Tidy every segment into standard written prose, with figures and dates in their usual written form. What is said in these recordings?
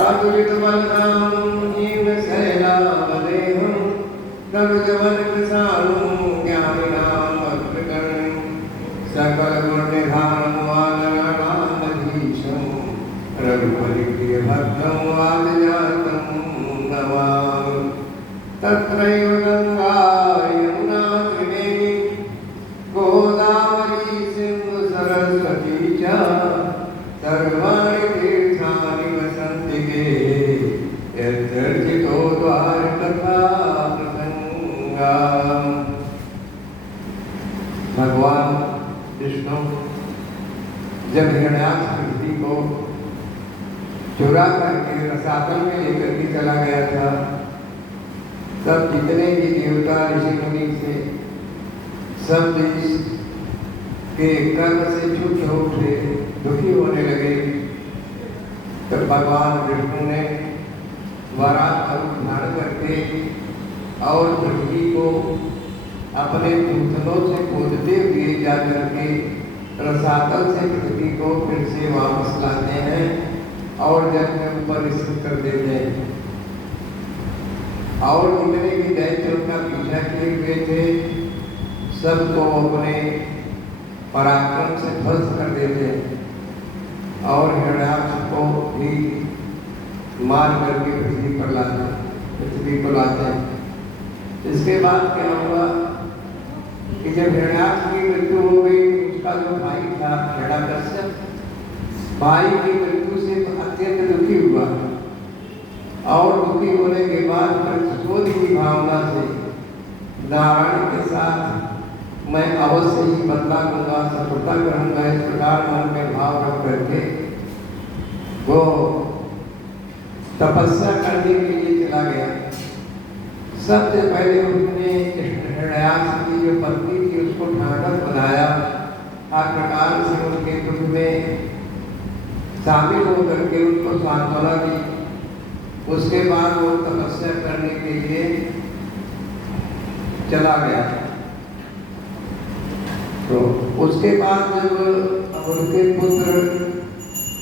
साधुजित बलराम जीव शैलावदेहं तनुजवनकृशानुं ज्ञानिनां भक्तकर्णिं सकल गुण निधानं वानराणामधीशं रघुपतिप्रियभक्तं वादजातं नमामि। तत्रैव गंगा यमुना त्रिवेणी गोदावरी सिंधु सरस्वती च सर्वाणि तीर्थानि वसन्ति ते यद्दर्शितो द्वारकथा प्रसंगा। भगवान विष्णु जब हिरण्याक्ष पृथ्वी को चुरा करके रसातल में लेकर के चला गया था, तब जितने भी देवता ऋषि मुनि थे सब देश के कर्म से छूट उठे, दुखी होने लगे। तब भगवान विष्णु ने वराह रूप धारण करके और पृथ्वी को अपने दूतनों से खोदते हुए जा करके रसातल से पृथ्वी को फिर से वापस लाते हैं और जल के ऊपर स्थित कर देते हैं। और जितने भी दैत्य उनका पीछा किए हुए थे सबको अपने पराक्रम से ध्वस्त कर देते और हिरण्याक्ष को भी मार करके पृथ्वी को लाते हैं। इसके बाद क्या हुआ कि जब हिरण्याक्ष की मृत्यु हो गई, उसका जो भाई था हिरण्यकश्यप, भाई की मृत्यु से अत्यंत दुखी हुआ और दुखी होने के बाद प्रतिशोध की भावना से नारायण के साथ मैं अवश्य ही बदला लूंगा, सफलता करूंगा, इस प्रकार मन में भाव रख करके वो तपस्या करने के लिए चला गया। सबसे पहले उसने हिरण्याक्ष की जो पत्नी थी उसको ढांढस बनाया, हर प्रकार से उनके दुख में शामिल होकर के उनको सांत्वना दी। उसके बाद वो तपस्या करने के लिए चला गया। तो उसके बाद जब उनके पुत्र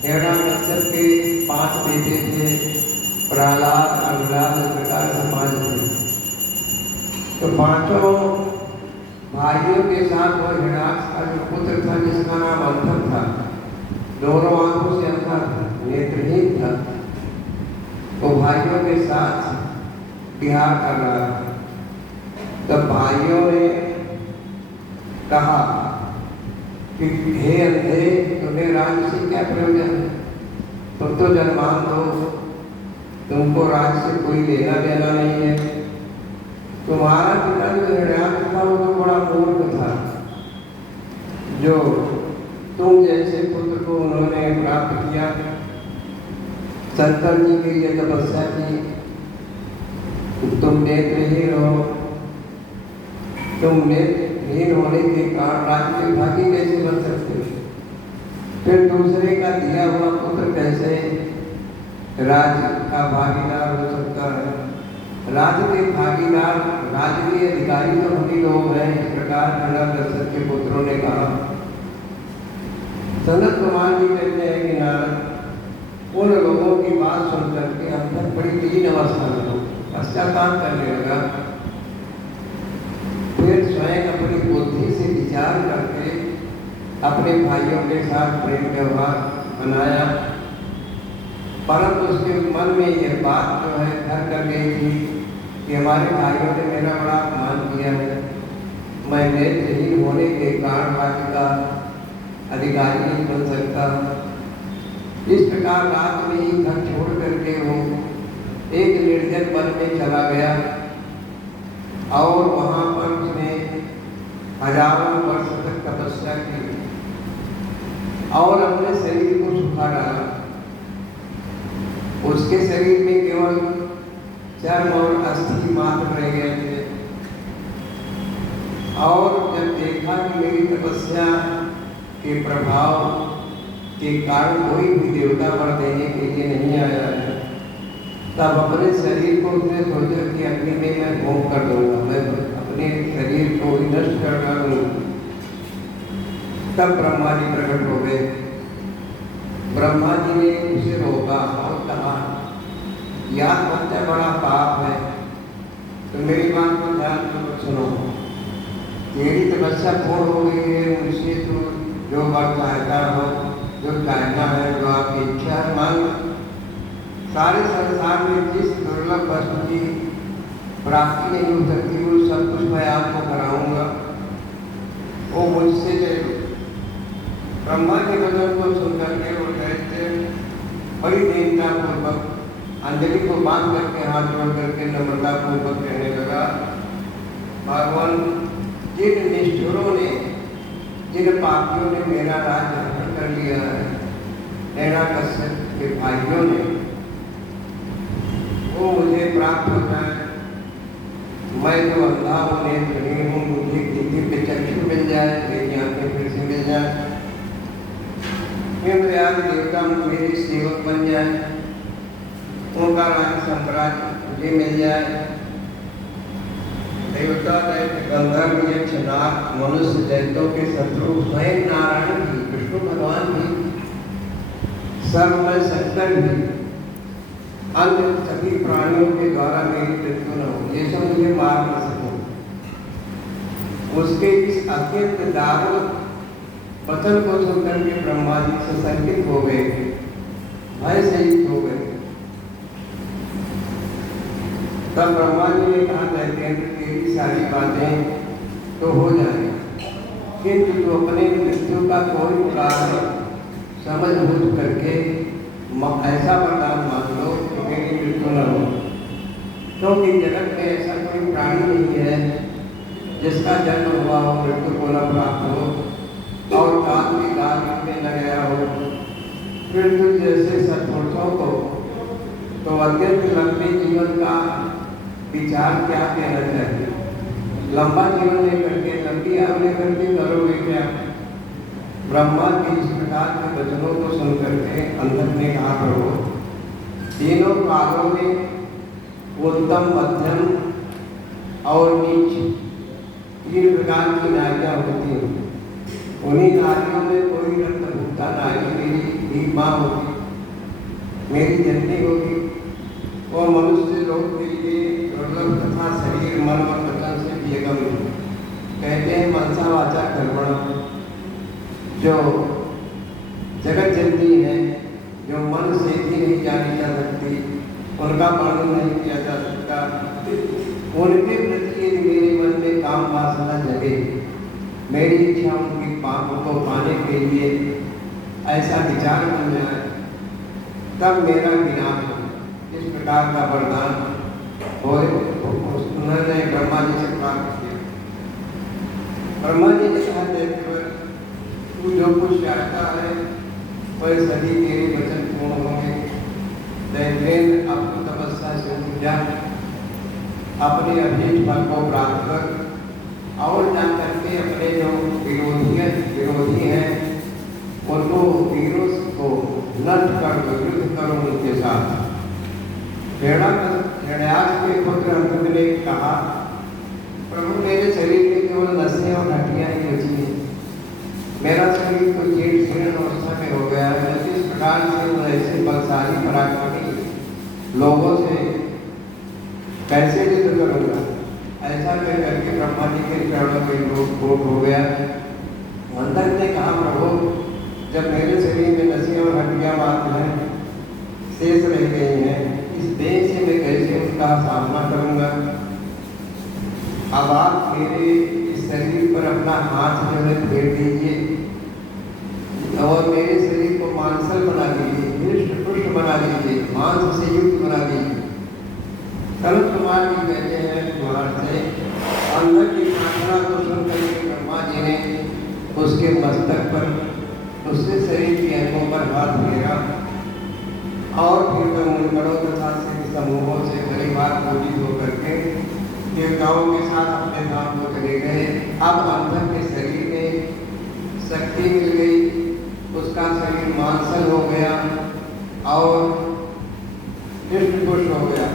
हिरण्याकश्यप के 5 बेटे थे, प्रहलाद, अभिलाष, इस प्रकार से 5 थे, तो 5 भाइयों के साथ वो हिरण्याक्ष का जो पुत्र था जिसका नाम अंधक था, दोनों आंखों से अंधा था, नेत्रहीन था, तो भाइयों के साथ विहार कर रहा था। तब भाइयों ने कहा कि हे अंधे, तुम्हें राज्य से क्या प्रयोजन है? तुम तो जन्मान दो, तुमको राज्य से कोई लेना देना नहीं है। तुम्हारा पिता जो हिरण्याक्ष था वो तो बड़ा मूर्ख था, जो तुम जैसे पुत्र को उन्होंने प्राप्त किया, शंकर जी के लिए तपस्या की, तुम नेत्रहीन हो, तुम नेत्रहीन होने के कारण राज्य के भागी कैसे बन सकते हो? फिर दूसरे का दिया हुआ पुत्र कैसे राज्य का भागीदार हो सकता है? राज्य के भागीदार, राज्य के अधिकारी तो हम ही लोग हैं। इस प्रकार हिरण्यकश्यप के पुत्रों ने कहा। सनत कुमार जी कहते हैं कि नारद उन लोगों की बात सुन करके अंधक बड़ी दीन अवस्था में पश्चाताप करने लगा। फिर स्वयं अपनी बुद्धि से विचार करके अपने भाइयों के साथ प्रेम व्यवहार बनाया, परंतु उसके मन में यह बात जो है घर कर गई थी कि हमारे भाइयों ने मेरा बड़ा अपमान किया है, मैं नेत्रहीन होने के कारण राज्य का अधिकारी नहीं बन सकता। इस प्रकार रात में ही घर छोड़ करके वो एक निर्जन वन में चला गया और वहाँ पर उसने हजारों वर्ष तक तपस्या की और अपने शरीर को सुखा डाला। उसके शरीर में केवल चर्म और अस्थि मात्र रह गए थे। और जब देखा कि मेरी तपस्या के प्रभाव के कारण कोई भी देवता वर देने के लिए नहीं आया है, तब अपने शरीर को उसने सोचा कि अग्नि में मैं भोग कर दूंगा, मैं अपने शरीर को ही नष्ट कर डालूंगा। तब ब्रह्मा जी प्रकट हो गए। ब्रह्मा जी ने उसे रोका और कहा कि आत्महत्या बड़ा पाप है, तो मेरी बात को ध्यान पूर्वक सुनो। तेरी तपस्या पूर्ण हो गई है, मुझसे तो जो वर चाहता हो, जो चाहना है, जो आपकी इच्छा है मांग। सारे संसार में जिस दुर्लभ वस्तु की प्राप्ति नहीं हो सकती वो सब कुछ मैं आपको कराऊंगा, वो मुझसे ले लो। ब्रह्मा के वचन को सुनकर के वो कहते बड़ी दीनता पूर्वक अंजलि को बांध करके हाथ जोड़ करके नम्रता पूर्वक कहने लगा, भगवान जिन निष्ठुरों ने, जिन पापियों ने मेरा राज्य हरण कर लिया है, हिरण्यकश्यप के भाइयों ने, वो मुझे प्राप्त हो जाए। मैं तो अंधा हूँ, नेत्रहीन हूँ, मुझे दिव्य चक्षु मिल जाए, मेरी आंखें फिर से मिल जाए, इंद्रयादि देवता मेरे सेवक बन जाए, उनका राज्य साम्राज्य मुझे मिल जाए। देवता दैत्य गंधर्व यक्ष नाग मनुष्य दैत्यों के शत्रु स्वयं नारायण भी, विष्णु भगवान भी, सर्वमय शंकर भी, अन्य सभी प्राणियों के द्वारा मेरी मृत्यु न हो, ये सब मुझे मार न सको। उसके इस अत्यंत दारुण वचन को सुनकर के ब्रह्मा जी सशंकित हो गए, भय सहित हो गए। तब ब्रह्मा जी ने कहा, दैत्येंद्र तेरी सारी बातें तो हो जाए, किंतु तू अपने मृत्यु का कोई कारण समझ बूझ करके ऐसा वरदान मांग लो कि मेरी मृत्यु न हो, क्योंकि जगत में ऐसा कोई प्राणी नहीं है जिसका जन्म हुआ हो, मृत्यु को न प्राप्त हो और काल की काल में न गया हो। फिर तुझ जैसे सत्पुरुषों को तो अत्यंत लंबे जीवन का विचार क्या कहना चाहिए। लंबा जीवन लेकर के, लंबी आयु लेकर के करोगे क्या? ब्रह्मा के इस प्रकार के वचनों को सुनकर के अंधक ने कहा, प्रभु तीनों कालों में उत्तम, मध्यम और नीच तीन प्रकार की नारियां होती हैं। उन्हीं नारियों में कोई रत्नभूता नारी मेरी भी माँ होगी, मेरी जननी होगी। और मनुष्य लोग के लिए दुर्लभ तथा शरीर मन और वचन से वियगम, कहते हैं मनसा वाचा कर्मण, जो जगत जननी है, जो मन से भी नहीं जानी जा सकती, उनका वर्णन नहीं किया जा सकता, उनके प्रति यदि मेरे मन में काम वासना जगे, मेरी इच्छा उनकी पाप को पाने के लिए ऐसा विचार बन जाए, तब मेरा विनाश हो। इस प्रकार का वरदान हो उन्होंने ब्रह्मा जी से प्राप्त किया। ब्रह्मा जी ने कहा, तू जो कुछ चाहता है वह सभी तेरे वचन पूर्ण होंगे। दैत्येंद्र अब तो तपस्या से उठ जा, अपने अभीष्ट फल को प्राप्त कर और जा करके अपने जो विरोधी हैं उनको वीरों को नष्ट कर दो, युद्ध करो उनके साथ। हिरण्याक्ष के पुत्र अंगद ने कहा, प्रभु मेरे शरीर में केवल नसें और हड्डियां ही बची हैं, मेरा शरीर तो जीर्ण अवस्था में हो गया है। इस प्रकार से ऐसे बलशाली पराक्रमी लोगों से कैसे युद्ध करूँगा? ऐसा कह करके ब्रह्मा जी के चरणों में लोट हो गया। अंधक ने कहा, प्रभु जब मेरे शरीर में नसें और हड्डियां मात्र हैं, शेष रह गई हैं, इस देह से मैं कैसे उसका सामना करूँगा? अब आप मेरे इस शरीर पर अपना हाथ जो है फेर दीजिए और मेरे शरीर को मांसल बना दीजिए, हृष्ट पुष्ट बना दीजिए, मांस से युक्त बना दीजिए। कनक कुमार जी कहते हैं कुमार से, अंधक की प्रार्थना को सुनकर के ब्रह्मा जी ने उसके मस्तक पर, उसके शरीर के अंगों पर हाथ फेरा और फिर वह मुनिगणों तथा समूहों से परिवार पूजित होकर के देवताओं के साथ अपने धाम को चले गए। अब अंधक के शरीर में शक्ति मिल गई, उसका शरीर मांसल हो गया और हृष्ट-पुष्ट हो गया,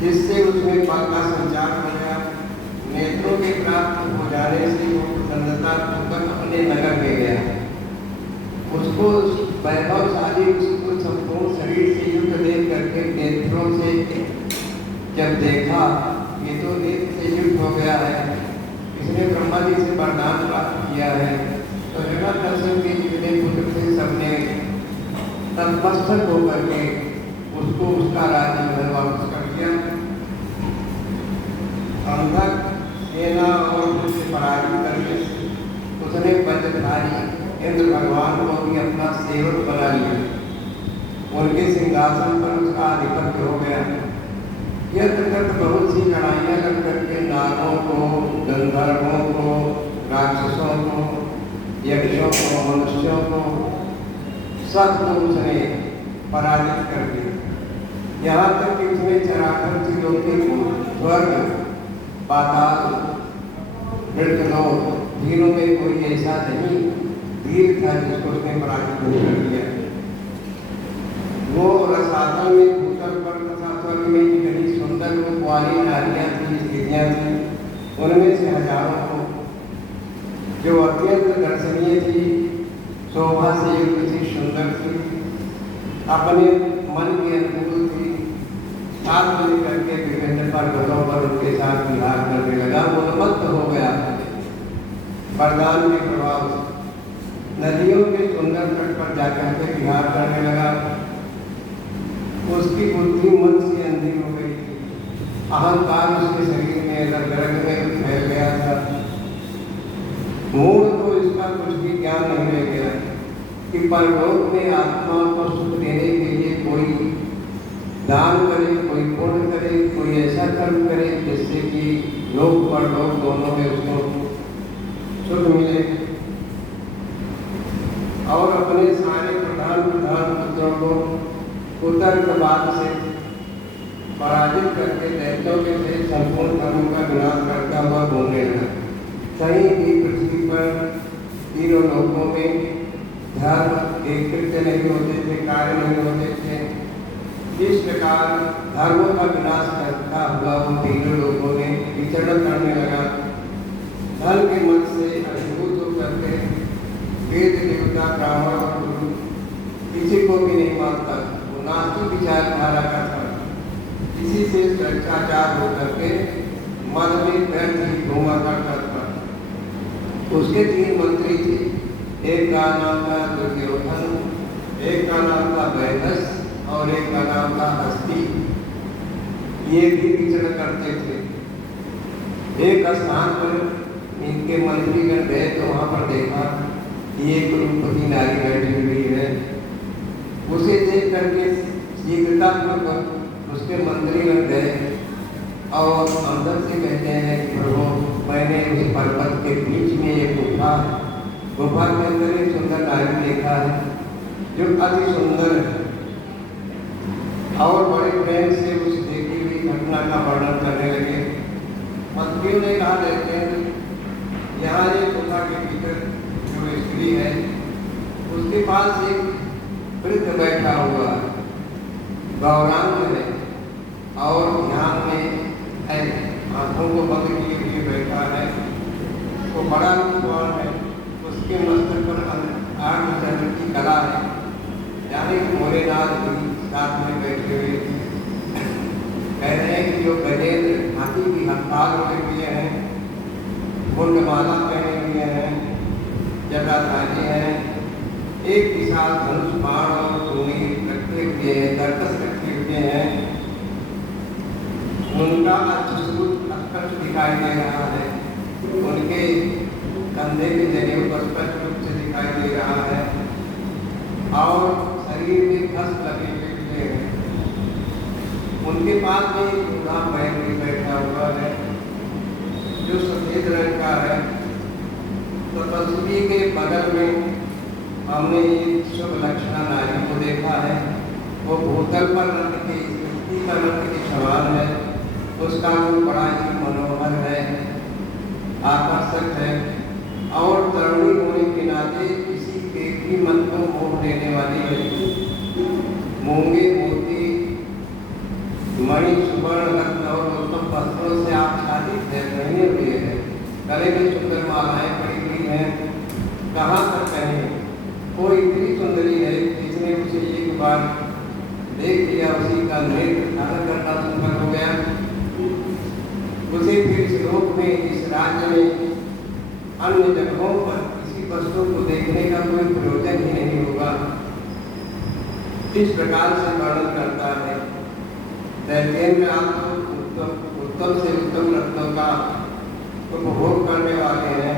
जिससे उसमें बल का संचार हो गया। नेत्रों के प्राप्त हो जाने से वो प्रसन्नता पूर्वक अपने नगर में गया। उसको वैभवशाली, उसको संपूर्ण शरीर से युक्त देख करके जब देखा ये तो एक से युक्त हो गया है, इसने ब्रह्मा जी से वरदान प्राप्त किया है, तो हिरण्यकश्यप के जितने पुत्र थे सबने तत्पश्चात होकर के उसको उसका राज्य महल वापस कर दिया। अंधक सेना और उससे पराजित करके उसने वज्रधारी इंद्र भगवान को भी अपना सेवक बना लिया, उनके सिंहासन पर उसका आधिपत्य हो गया। यह तक बहुत सी लड़ाइयाँ लड़ करके नागों को, गंधर्वों को, राक्षसों को, यक्षों को, मनुष्यों को सबको उसने पराजित कर दिया। यहाँ तक कि उसने चराचर चीजों के स्वर्ग, पाताल, मृतलोक तीनों में कोई ऐसा नहीं वीर था जिसको उसने पराजित कर दिया। वो रसातल में भूतल पर तथा स्वर्ग में जितनी सुंदर रूप वाली नारियां थी, स्त्रियां थी, उनमें से हजारों को जो अत्यंत दर्शनीय थी, शोभा से युक्त थी, सुंदर थी, अपने मन के अनुकूल थी, साथ मिल करके विभिन्न पर्वतों पर उनके साथ विहार करने लगा। वो मस्त हो गया वरदान के प्रभाव से, नदियों के सुंदर तट पर जाकर के विहार करने लगा। उसकी बुद्धि मन से अंधी हो गई थी, अहंकार उसके शरीर में गर्भ में फैल गया था। मूल को इसका कुछ भी ज्ञान नहीं रह गया कि परलोक में आत्मा को सुख देने के लिए कोई दान करे, कोई पुण्य करे, कोई ऐसा कर्म करे जिससे कि लोक पर लोक दोनों में उसको सुख मिले। और अपने सारे प्रधान पुत्रों को उत्तरवाद से पराजित करके दैत्यों के से संपूर्ण कर्मों का विनाश करता हुआ घूमने लगा। कहीं भी पृथ्वी पर तीनों लोकों में धर्म एक कृत्य नहीं होते थे, कार्य नहीं होते थे। इस प्रकार धर्मों का विनाश करता हुआ वो तीनों लोगों ने विचरण करने लगा। धन के मत से अभिभूत होकर के वेद, देवता, ब्राह्मण और गुरु किसी को भी नहीं मानता, वो नास्तिक विचारधारा का था। इसी से भ्रष्टाचार होकर के मन में व्यर्थ ही घूमा करता था। उसके 3 मंत्री थे, एक का नाम था दुर्योधन, एक का नाम था वैदस और एक का नाम था हस्ती। ये भी विचरण करते थे। एक स्थान पर इनके मंत्रीगण गए तो वहाँ पर देखा कि एक रूपवती नारी बैठी हुई है। उसे देख करके शीघ्रतापूर्वक उसके मंत्रीगण गए और अंदर से कहते हैं कि प्रभु, मैंने उस पर्वत के बीच में एक गुफा के अंदर एक सुंदर नारी देखा है जो अति सुंदर है। और बड़े प्रेम से उस देखी हुई घटना का वर्णन करने लगे। मंत्रियों ने कहा, देखते हैं यहाँ एक गुफा के भीतर जो स्त्री है उसके पास एक वृद्ध बैठा हुआ है, गौरांग है और ध्यान में है, आंखों को बंद किए हुए बैठा है। वो बड़ा विद्वान है, उसके मस्तक पर 8 चरण की कला है, यानी भोलेनाथ भी साथ में बैठे हुए। कह रहे हैं कि जो गजेंद्र हाथी की हड़ताल हुए हुए हैं, मुंडमाला पहने हुए हैं, जटाधारी हैं, एक विशाल धनुष बाण और सूली रखे हुए हैं, दर्कस रखे हुए हैं। उनका स्पष्ट दिखाई दे रहा है, उनके कंधे के जरिए पर स्पष्ट रूप से दिखाई दे रहा है और शरीर में खस लगे हुए हैं। उनके पास में एक बूढ़ा बैल भी बैठा हुआ है जो सफेद रंग का है। तो तस्वीर के बगल में हमने एक शुभ लक्षणा नारी को देखा है। वो भूतल पर रंग के स्मृति का रंग के समान है, उसका रूप बड़ा ही मनोहर है, आकर्षक है और तरुणी होने के नाते किसी के भी मन को मोह देने वाली है। मूंगे, मोती, मणि, सुवर्ण, रत्न और उत्तम वस्त्रों से आच्छादित है, पहने हुए है, गले में सुंदर मालाएं पड़ी हुई हैं। कहाँ तक कहें, वो इतनी सुंदरी है जिसने उसे एक बार देख लिया, उसी का नेत्र धारण करना सुंदर हो गया। उसे फिर इस लोक में, इस राज्य में, अन्य जगहों पर किसी वस्तु को देखने का कोई प्रयोजन ही नहीं होगा। इस प्रकार से वर्णन करता है। दैत्येंद्र आप तो उत्तम से उत्तम रत्नों का उपभोग करने वाले हैं,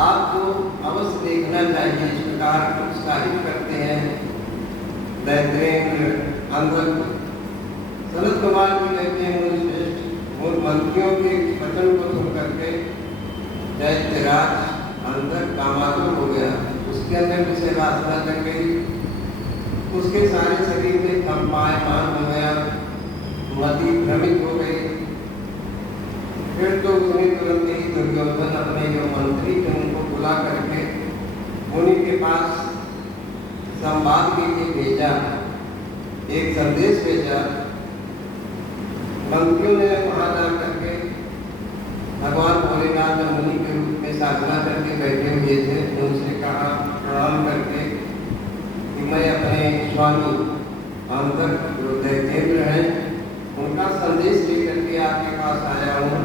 आपको अवश्य देखना चाहिए। इस प्रकार उत्साहित करते हैं दैत्येंद्र अंगद। सनत कुमार भी कहते हैं श्रेष्ठ उन मंत्रियों के वचन को सुन करके दैत्यराज अंदर कामातुर हो गया। उसके अंदर विषय वासना लग गई, उसके सारे शरीर में कंपायमान हो गया, मति भ्रमित हो गई। फिर तो उसने तुरंत ही दुर्योधन अपने जो मंत्री थे उनको बुला करके उन्हीं के पास संवाद के लिए भेजा, एक संदेश भेजा। मंत्रियों ने वहां जा करके भगवान भोलेनाथ मुनि के रूप में साधना करके बैठे हुए थे, उनसे कहा प्रणाम करके कि मैं अपने स्वामी अंदर जो दैत्येंद्र हैं उनका संदेश लेकर के आपके पास आया हूँ।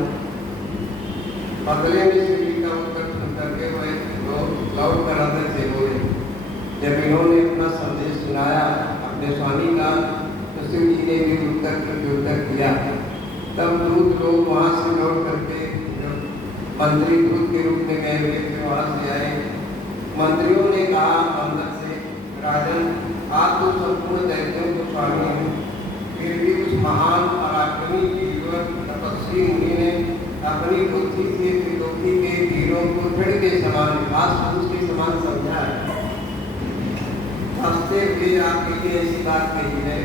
बदले में श्री का उत्तर सुन करके वह लौट कर अंदर से बोले। जब इन्होंने अपना संदेश सुनाया अपने स्वामी का, तो शिव जी ने भी उत्तर दिया। तब दूत लोग वहाँ से लौट करके जो मंत्री दूत के रूप में गए हुए थे वहाँ से आए। मंत्रियों ने कहा अंदर से, राजन आप तो संपूर्ण दैत्यों को स्वामी हैं, फिर भी उस महान पराक्रमी तपस्वी मुनि ने अपनी बुद्धि से त्रिलोकी के वीरों को दृढ़ के समान, घास के समान समझा है। हंसते हुए आपके लिए ऐसी बात कही है।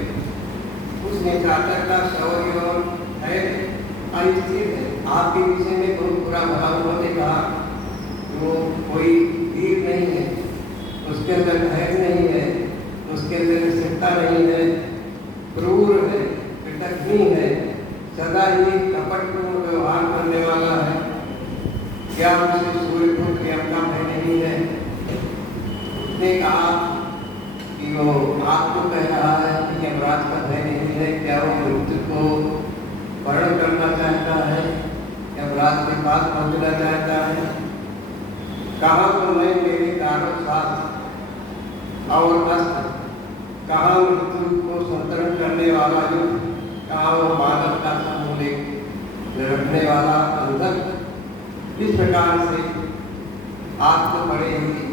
उस निशाचर का शौर्य और है अनिश्चित है। आपके विषय में बहुत बुरा भला उन्होंने कहा, वो कोई वीर नहीं है, उसके अंदर धैर्य नहीं है, उसके अंदर निश्चितता नहीं है, क्रूर है, कृतघ्नी है, सदा ही कपटपूर्ण व्यवहार करने वाला है। क्या उसे सूर्यपुत्र यम का भय नहीं है? उसने कहा कि वो आपको कह रहा है कि यमराज का भय नहीं है, क्या वो मृत्यु को वर्ण करना चाहता है, यमराज के पास पहुंचना चाहता है? कहाँ तो मैं मेरे दारों शास्त्र और अस्त्र, कहाँ मृत्यु को संतरण करने वाला युद्ध, कहाँ वो बालक का समूह रखने वाला अंधक। इस प्रकार से आपको बड़े ही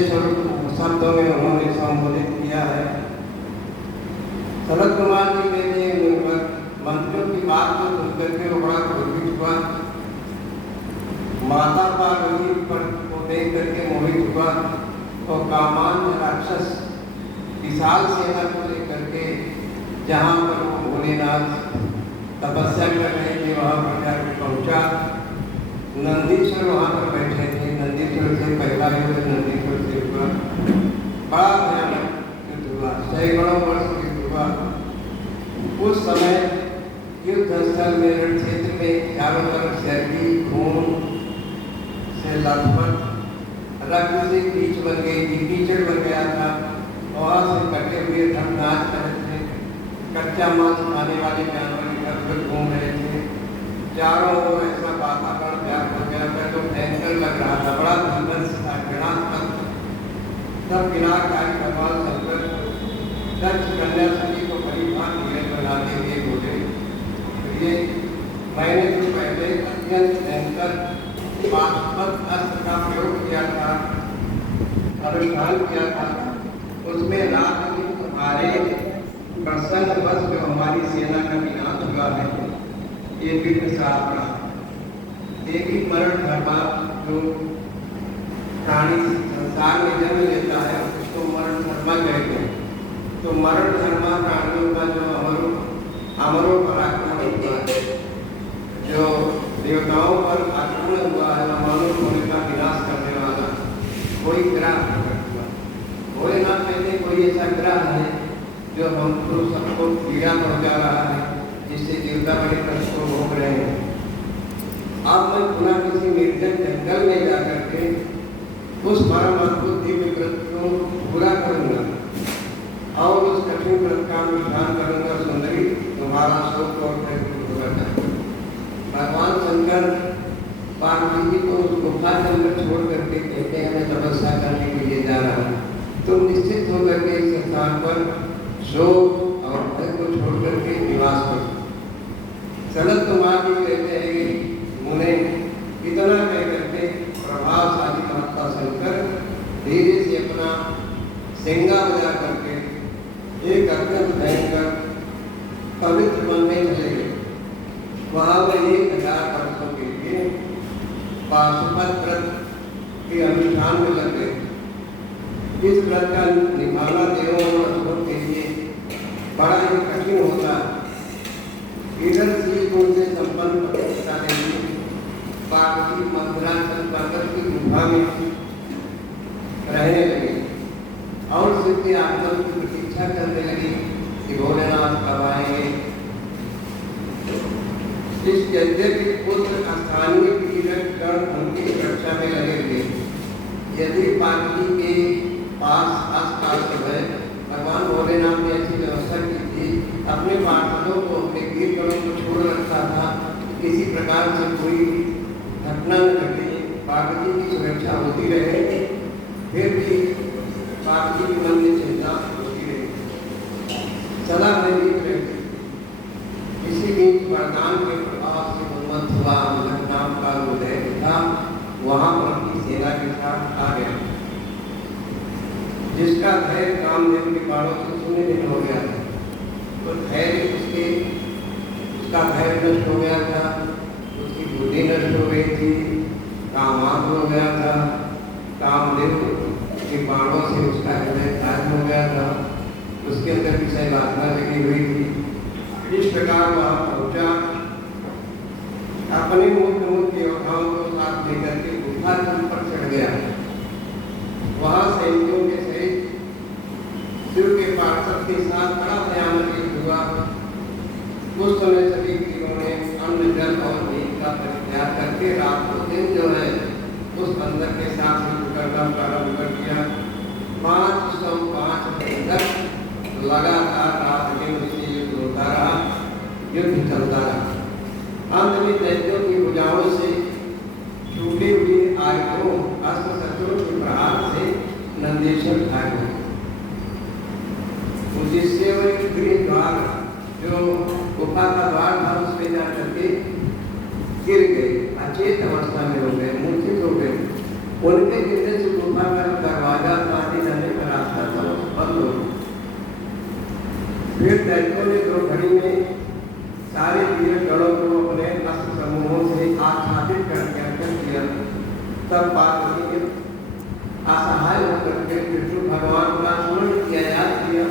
स्वरूप शब्दों में उन्होंने संबोधित किया है। सनत कुमार जी कहते हैं मंत्रियों की बात को सुनकर के वो बड़ा क्रोधित हुआ, माता पार्वती पर को देख करके मोहित हुआ और कामान राक्षस विशाल सेना को लेकर के जहाँ पर वो भोलेनाथ तपस्या कर रहे थे वहाँ पर जाकर पहुँचा। नंदीश्वर वहाँ पर बैठे थे, नंदीश्वर से पहला युद्ध नंदीश्वर से हुआ, बड़ा भयानक युद्ध हुआ, सैकड़ों वर्ष युद्ध हुआ। उस समय युद्ध स्थल में रण क्षेत्र में चारों तरफ सर्दी खून से लथपथ, रक्त से कीच बन गई थी, कीचड़ बन गया था। वहाँ से कटे हुए धन नाच रहे थे, कच्चा मांस खाने वाले जानवर इधर उधर घूम रहे थे। चारों ओर ऐसा वातावरण व्याप्त हो गया था जो भयंकर लग रहा था, बड़ा विध्वंस था, घृणास्पद। तब विनाशकारी भगवान शंकर दक्ष कन्या सभी को बड़ी भांति बनाते हुए बोले, ये मैंने तो पहले अत्यंत भयंकर पाशुपत अस्त्र का प्रयोग किया था, अनुष्ठान किया था, उसमें रात दिन तुम्हारे प्रसन्न बस जो हमारी सेना का विनाश हुआ है, ये विघ्न साफ रहा। देवी मरण धर्मा जो प्राणी संसार में जन्म लेता है उसको मरण धर्मा कहते हैं। तो मरण धर्मा प्राणियों का जो अमरों पर आक्रमण हुआ है, जो देवताओं पर आक्रमण हुआ है, मानव होने का विनाश करने वाला कोई ग्रह प्रकट हुआ। भोलेनाथ कहते कोई ऐसा ग्रह है जो हमको सबको पीड़ा पहुंचा रहा है, जिससे देवता बड़े कष्ट को भोग रहे हैं। अब मैं पुनः किसी निर्जन जंगल में जाकर के उस परम अद्भुत दिव्य व्रत को पूरा करूंगा और उस कठिन व्रत का अनुष्ठान करूंगा। सुंदरी तुम्हारा शोक और फिर दूर करना। भगवान शंकर पार्वती जी को उस गुफा के अंदर छोड़ करके कहते हैं मैं तपस्या करने के लिए जा रहा हूँ, तुम निश्चित होकर के इस स्थान पर शोक और भय को छोड़ करके निवास करो। सनत कुमार जी कहते हैं कि मुने इतना कह करके प्रभावशाली महात्मा शंकर धीरे से अपना सिंगा बजा करके एक अत्यंत भयंकर पवित्र वन में चले गए। वहाँ पर 1000 वर्षों के लिए पाशुपत व्रत के अनुष्ठान में लग गए। इस व्रत का निभाना देवों और असुरों के लिए बड़ा ही कठिन होता है। इधर से उनसे संपन्न पवित्रता देवी पार्वती मथुराचल पर्वत की गुफा में रहने लगे और सिद्धि आगमन की प्रतीक्षा करने लगी कि भोलेनाथ कब आएंगे। इस यद्यपि पुत्र स्थानीय पीड़ित गण उनकी सुरक्षा में लगे थे, यदि पार्वती के पास आसपास है भगवान भोलेनाथ ने ऐसी व्यवस्था की थी, अपने पार्षदों को अपने वीर गणों को छोड़ रखा था, किसी प्रकार से कोई घटना न घटे, पार्वती की सुरक्षा होती रहे। फिर भी पार्वती के मन में चिंता होती रही, सदा भयभीत रहती। इसी बीच वरदान के प्रभाव से मन्मथवा नाम का उदय था, वहां पर अपनी सेना के साथ आ गया, जिसका धैर्य कामदेव के बाणों से शून्य दिन हो गया था। तो धैर्य उसका धैर्य नष्ट हो गया था, उसकी बुद्धि नष्ट हो गई थी, कामांध हो गया था, कामदेव के बाणों से उसका हृदय घायल हो गया था, उसके अंदर विषय वासना लगी हुई थी। इस प्रकार वह पहुंचा, अपने मुख्य योद्धाओं को साथ लेकर के गुफा के ऊपर चढ़ गया। वहां सैनिकों के सहित शिव के पार्षद के साथ बड़ा भयानक युद्ध हुआ। उस समय सभी वीरों ने अन्न जल और नींद का परित्याग करके रात को दिन जो है उस बंदर के साथ युद्ध करना प्रारंभ कर दिया। 505 दिन तक लगातार रात दिन उससे युद्ध होता रहा, युद्ध चलता रहा। अंत में दैत्यों की भुजाओं से छूटी हुई आयुधों अस्त्र शस्त्रों के प्रहार से नंदीश्वर घायल हो गए। जिससे वो एक गृह द्वार जो गुफा का द्वार था उस पे जा करके गिर गए, अचेत अवस्था में हो गए, मूर्छित हो गए। उनके गिरने से गुफा का दरवाजा आने जाने का रास्ता था बंद हो गया। फिर दैत्यों ने 2 घड़ी में सारे वीर गणों को अपने अस्त्र समूहों से आच्छादित कर दिया। तब पार्वती ने असहाय होकर के विष्णु भगवान का स्मरण किया, याद किया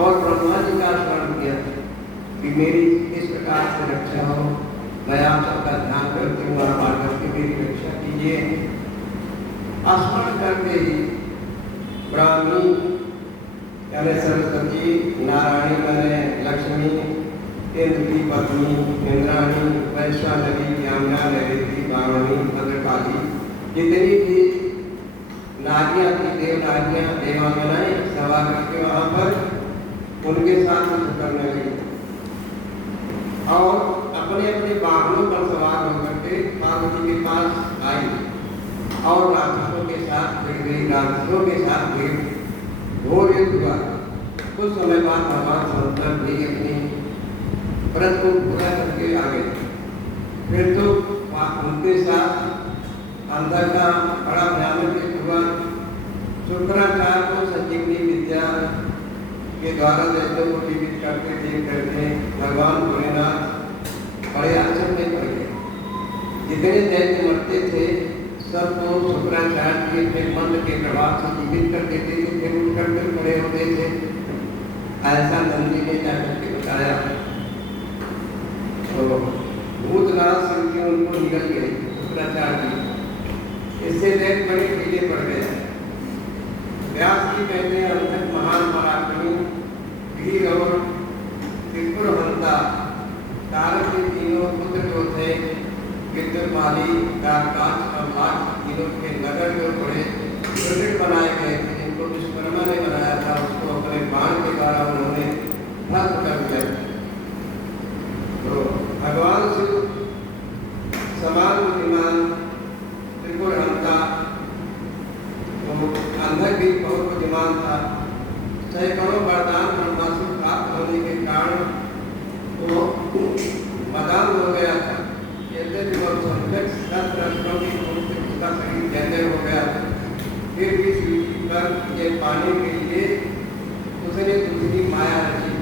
और ब्रह्मा जी का स्मरण किया कि मेरी इस प्रकार से रक्षा हो, मैं आप सबका ध्यान करती हूँ, आप आकर के मेरी रक्षा कीजिए। स्मरण करते ही ब्राह्मणी यानी सरस्वती, नारायणी माने लक्ष्मी, इंद्र की पत्नी इंद्राणी, वैश्वानवी, यामिना, नैवेद्य, बावनी, भद्रकाली, जितनी भी नारियाँ थी, देव नारियाँ, देवांगनाएं सभा करके वहाँ पर उनके साथ युद्ध करने लगी और अपने अपने वाहनों पर सवार होकर के पार्वती के पास आई और राक्षसों के साथ भिड़ गई। राक्षसों के साथ भिड़ घोर युद्ध हुआ। कुछ समय बाद भगवान शंकर भी अपनी व्रत को पूरा करके आ गए। फिर तो उनके साथ अंदर का बड़ा भयानक युद्ध हुआ। शुक्राचार्य को संजीवनी विद्या के द्वारा दैत्यों को जीवित करके देख करके भगवान भोलेनाथ बड़े आश्चर्य में पड़ गए। जितने दैत्य मरते थे सबको शुक्राचार्य के फिर मंत्र के प्रभाव से जीवित कर देते थे, फिर उठकर फिर खड़े होते थे। ऐसा नंदी ने जाकर के बताया तो भूतनाथ शिव की उनको निकल गई शुक्राचार्य जी। इससे दैत्य बड़े पीछे पड़ गए। व्यास जी कहते हैं अंतक महान पराक्रमी वीर और त्रिपुरहंता तारक के तीनों पुत्र जो थे विद्युतमाली, कारकाज, कमलाज, तीनों के नगर जो बड़े प्रोजेक्ट बनाए गए थे, जिनको विश्वकर्मा ने बनाया था, उसको अपने बाण के द्वारा उन्होंने ध्वस्त और बुद्धिमान था। सैकड़ों वरदान ब्रह्मा से प्राप्त होने के कारण वो मदान हो गया था। यद्यपि वह संकट शस्त्रों की धूप से उसका शरीर जर्जर हो गया था, फिर भी शिव जी पर ये पाने के लिए उसने दूसरी माया रची।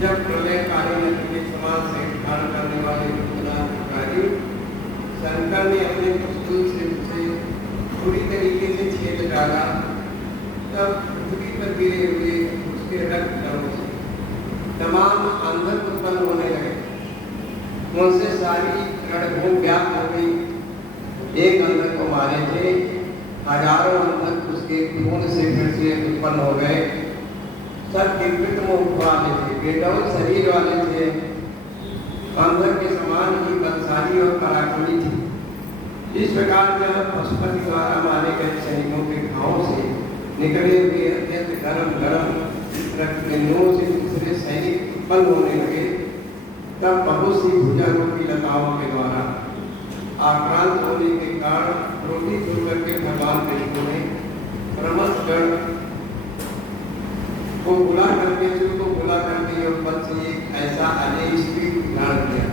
जब प्रलय काली नदी के समान से धारण करने वाले शंकर ने अपने पुस्तूल से उसे पूरी तरीके से छेद डाला, तब पृथ्वी पर गिरे हुए उसके रक्त कणों से तमाम अंधक उत्पन्न होने लगे। उनसे सारी रणभूमि व्याप्त हो गई। एक अंधक को मारे थे, हजारों अंधक उसके खून से फिर से उत्पन्न हो गए। सब दिव्य मुख वाले थे, बेडौल शरीर वाले थे, अंधक के समान ही बलशाली और पराक्रमी थी। इस प्रकार जब पशुपति द्वारा मारे गए सैनिकों के घावों से निकले हुए अत्यंत गरम रक्तबिंदुओं से दूसरे सैनिक उत्पन्न होने लगे, तब बहुत सी भुजारूपी लताओं के द्वारा आक्रांत होने के कारण रोटी छोड़ करके भगवान विष्णु ने ब्रह्मगण को बुला करके और पद से एक ऐसा अजय स्त्री धारण किया।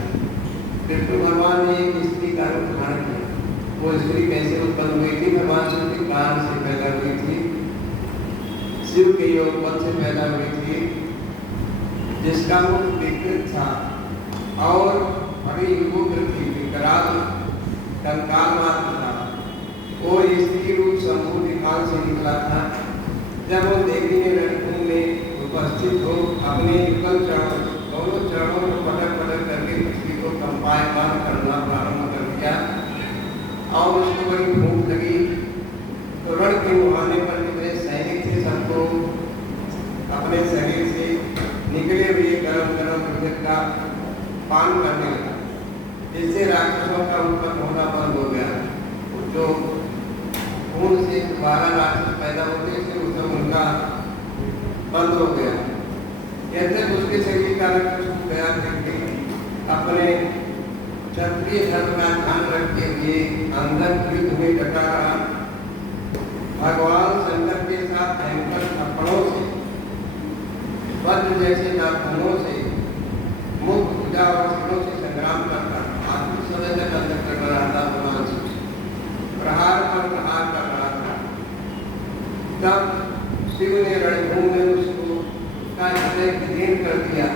विष्णु भगवान ने एक स्त्री का रूप धारण किया। वो स्त्री कैसे उत्पन्न हुई थी? भगवान शिव के प्राण से पैदा हुई थी, शिव के योग पद से पैदा हुई थी, जिसका मुख विकृत था और बड़ी उग्र थी, विकराल कंकाल मात्र था। वो स्त्री रूप संपूर्ण काल से निकला था। जब वो देवी ने रणभूमि में उपस्थित हो अपने युगल दोनों चरणों को पटक करके पृथ्वी को कंपायमान करना प्रारंभ कर दिया और उसको बड़ी भूख लगी, तो रण के मुहाने पर जितने सैनिक थे सबको अपने शरीर से निकले हुए गरम दूध का पान करने लगा, जिससे राक्षसों का उत्पन्न होना बंद हो गया। जो खून से 12 राक्षस पैदा होते थे उस सब उनका बंद हो गया। यद्यपि उसके शरीर का रक्त सूख गया, फिर भी अपने क्षत्रिय धर्म का ध्यान रखते हुए अंदर युद्ध में डटा रहा। भगवान शंकर के साथ भयंकर थप्पड़ों से, वज्र जैसे नाखूनों से, मुख, भुजा और सिरों से संग्राम करता आखिरी समय तक अंदर कर रहा था। भगवान शिव प्रहार पर प्रहार कर रहा था। तब शिव ने रणभूमि में उसको उसका हृदय विलीन कर दिया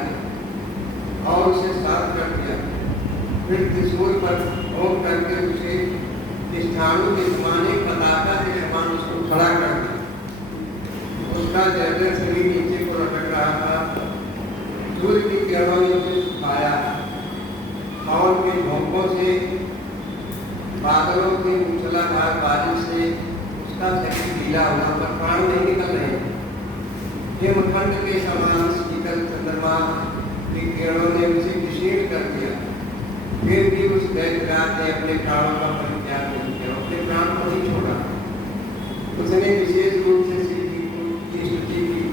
और उसे शांत कर दिया। फिर त्रिशूल पर रोक करके उसे स्थानु के समान एक पताका के समान उसको खड़ा कर दिया। उसका जर्जर शरीर नीचे को लटक रहा था। सूर्य की किरणों ने उसे सुखाया और के झोंकों से, बादलों की मूसलाधार बारिश से उसका शरीर गीला हुआ, पर प्राण नहीं निकल रहे। हिमखंड के समान शीतल चंद्रमा की किरणों ने उसे विशीर्ण कर दिया। फिर भी उस दैत्यराज ने अपने प्राणों का परित्याग नहीं किया, अपने प्राण को नहीं छोड़ा। उसने विशेष रूप से शिव जी की स्तुति की।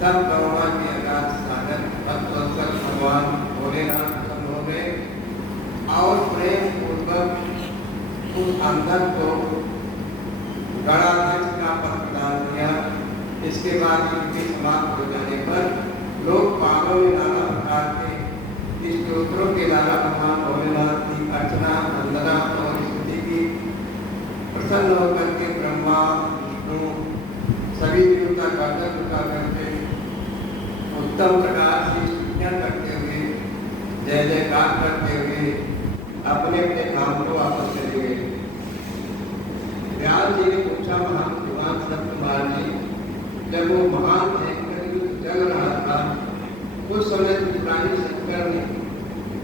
तब करुणा के अगाध सागर भक्तवत्सल भगवान भोलेनाथ प्रसन्न हो गए और प्रेम पूर्वक उस अंधक को गणाध्यक्ष का पद प्रदान किया। इसके बाद युद्ध समाप्त हो जाने पर लोग पागों में नाना प्रकार के स्तोत्रों के द्वारा भगवान भोलेनाथ की अर्चना, वंदना और स्तुति की। प्रसन्न होकर के ब्रह्मा, विष्णु सभी देवता गर्दन झुका करके उत्तम प्रकार से स्तुतियां करते हुए, जय जयकार करते हुए अपने अपने काम को वापस चले गए। व्यास जी ने पूछा भगवान सत्यकुमार जी, जब वो महान भयंकर युद्ध चल रहा था, उस समय त्रिपुरारी शंकर ने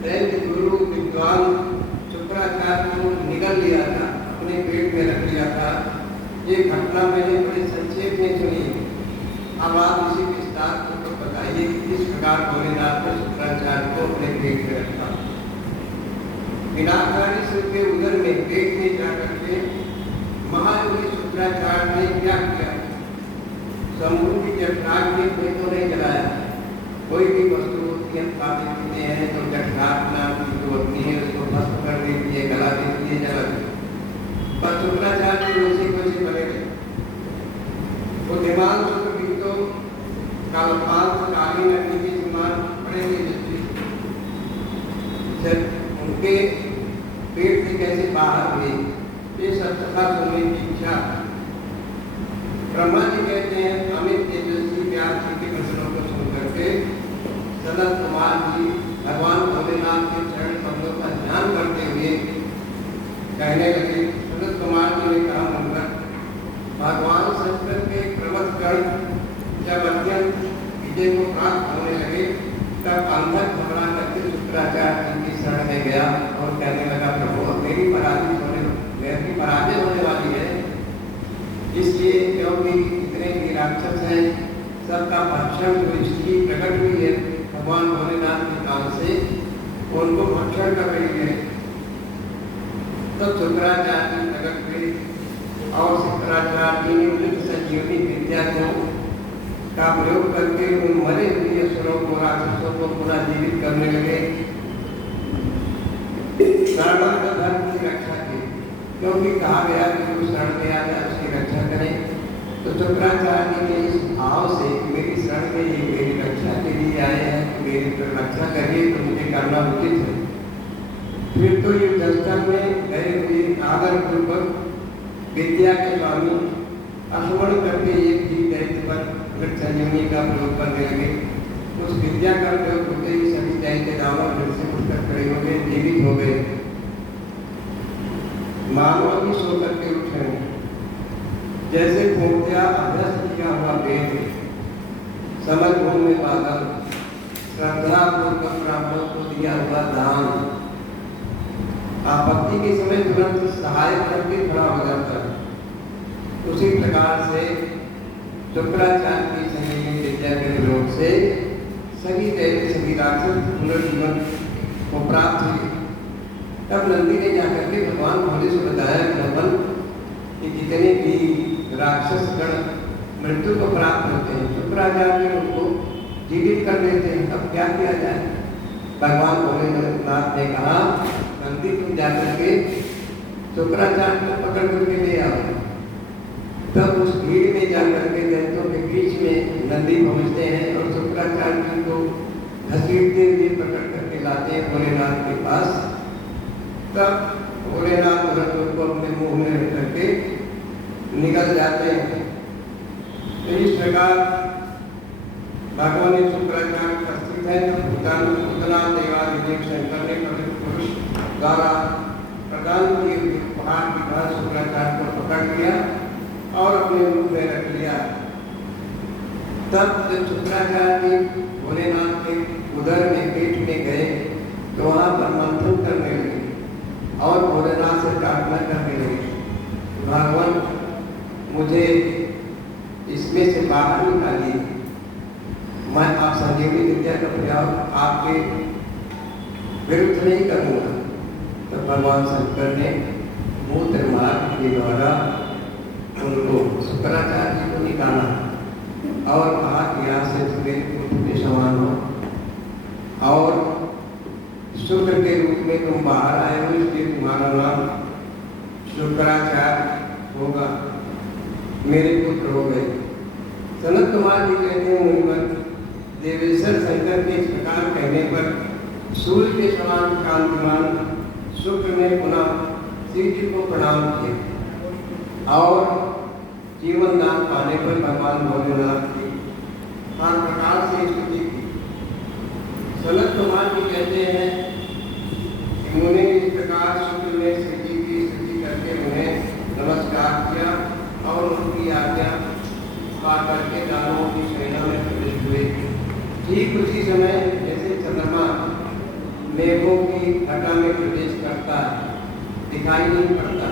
दैत्य गुरु विद्वान शुक्राचार्य को निगल लिया था, अपने पेट में रख लिया था। ये घटना मैंने बड़े संक्षेप में सुनी। अब आप इसी विस्तार को बताइए कि किस प्रकार भोलेनाथ ने शुक्राचार्य को अपने पेट में रखा। विनाशकारी शिव के उदर में पेट में जाकर के महायोगी शुक्राचार्य ने क्या किया? शंभू की जठराग्नि में कोई तो नहीं जलाया। कोई भी वस्तु होती है, खाते पीते हैं तो जठराग्नि नाम की जो होती है उसको भस्म कर देती है, गला देती है, जला देती है। पर शुक्राचार्य उसी को से बने गए। बुद्धिमान शुक्र भी तो कालीन अग्नि के समान बड़े तेजस्वी, जब उनके पेट से कैसे बाहर हुए ये सब कथा सुनने की इच्छा। ब्रह्मा जी कहते हैं अमित तेजस्वी व्यास जी के वचनों को सुन करके सनत कुमार जी भगवान भोलेनाथ के चरण कमलों का ध्यान करते हुए कहने लगे। सनत कुमार जी ने कहा, मुनकर, भगवान शंकर के प्रवत गण जब अत्यंत विजय को प्राप्त होने लगे तब अंधक घबरा करके शुक्राचार्य जी की शरण में गया और कहने लगा, प्रभु मेरी पराजय होने वाली है, इसलिए क्योंकि इतने भी राक्षस हैं, सबका भक्षण जो स्थिति प्रकट हुई है भगवान भोलेनाथ के काल से, उनको भक्षण कर रही है। तब शुक्राचार्य जी प्रकट हुए और शुक्राचार्य जी ने मृत संजीवनी विद्या का प्रयोग करके उन मरे हुए असुरों को, राक्षसों को पुनः जीवित करने लगे। सनातन धर्म की रक्षा की, क्योंकि कहा गया कि जो शरण में आ जाए उसकी रक्षा करें। तो शुक्राचार्य जी ने इस भाव से मेरी शरण में ये मेरी रक्षा के लिए आए हैं, तो मेरी रक्षा करिए, तो मुझे करना उचित है। फिर तो ये दस्तक में गए हुए आदर पूर्वक विद्या के स्वामी स्मरण करके एक ही दैत्य पर मृत संजीवनी का प्रयोग करने लगे। उस विद्या का प्रयोग होते ही सभी दैत्य दानव फिर से उठकर खड़े हो गए, जीवित हो गए, मानव भी सो करके उठे, जैसे पूर्णतया अभ्यस्त किया हुआ वेद, समझ भूमि में बादल, श्रद्धा पूर्वक ब्राह्मणों को दिया हुआ दान, आपत्ति के समय तुरंत सहायक करके खड़ा हो जाता है। उसी प्रकार से शुक्राचार्य की संजीवनी विद्या के प्रयोग से सभी दैत्य, सभी राक्षस पुनर्जीवन को प्राप्त हुए। तब नंदी ने जाकर के भगवान भोले से बताया, भगवान कि जितने भी राक्षस गण मृत्यु को प्राप्त होते हैं, शुक्राचार्य उनको जीवित कर देते हैं, अब क्या किया जाए। भगवान भोलेनाथ ने कहा, नंदी तुम जाकर के शुक्राचार्य को पकड़ करके ले आओ। तब उस भीड़ में जाकर के दैत्यों के बीच में नंदी पहुंचते हैं और शुक्राचार्य जी को घसीटते हुए पकड़ करके लाते हैं भोलेनाथ के पास। तब भोलेनाथ तुरंत उनको अपने मुंह में रख करके निकल जाते हैं। तो इस प्रकार भगवान ने शुक्राचार्य उपस्थित है, तो भूतनाथ देवादिदेव शंकर ने पवित्र पुरुष द्वारा प्रदान किए हुए उपहार के बाद शुक्राचार्य को पकड़ लिया और अपने मुख में रख लिया। तब जब शुक्राचार्य जी भोलेनाथ के उदर में, पेट में गए तो वहाँ पर मंथन करने लगे और भोलेनाथ से प्रार्थना करने लगे, भगवान मुझे इसमें से बाहर निकालिए, मैं आप संजीवनी विद्या का प्रयोग आपके विरुद्ध नहीं करूँगा। तो भगवान शंकर ने मूत्र मार्ग के द्वारा उनको शुक्राचार्य जी को निकाला और कहा कि यहाँ से मेरे पुत्र के समान हो और शुक्र के रूप में तुम बाहर आए हो, इसलिए तुम्हारा नाम शुक्राचार्य होगा, मेरे पुत्र हो गए। सनत कुमार जी कहते हैं, मुनिवर देवेश्वर शंकर के इस प्रकार कहने पर सूर्य के समान कांतिमान शुक्र ने पुनः शिव जी को प्रणाम किया और जीवन दान पाने पर भगवान भोलेनाथ की हर प्रकार से स्तुति की। सनत कुमार जी कहते हैं कि मुनि इस प्रकार शुक्र ने शिव जी की स्तुति करके उन्हें नमस्कार किया और उनकी आज्ञा पा करके दानवों की श्रेणी में प्रवेश हुए। ठीक उसी समय जैसे चंद्रमा मेघों की घटा में प्रवेश करता है, दिखाई नहीं पड़ता।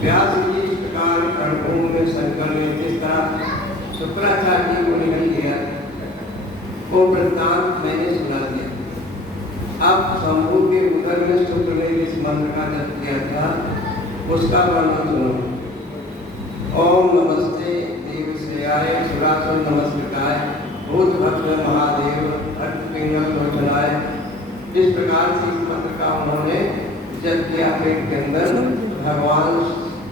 व्यास जी इस प्रकार रणभूमि में शंकर ने जिस तरह शुक्राचार्य जी को निकल लिया, वो वृत्तांत मैंने सुना दिया। अब शंभु के उदर में शुक्र ने जिस मंत्र का जप किया था उसका वर्णन सुनो। ओम नमस्ते देव श्रेयाय सुरासुर नमस्कृताय भूत भक्त महादेव हट पिंगल लोचनाय। इस प्रकार से इस मंत्र का उन्होंने जप किया। पेट के अंदर भगवान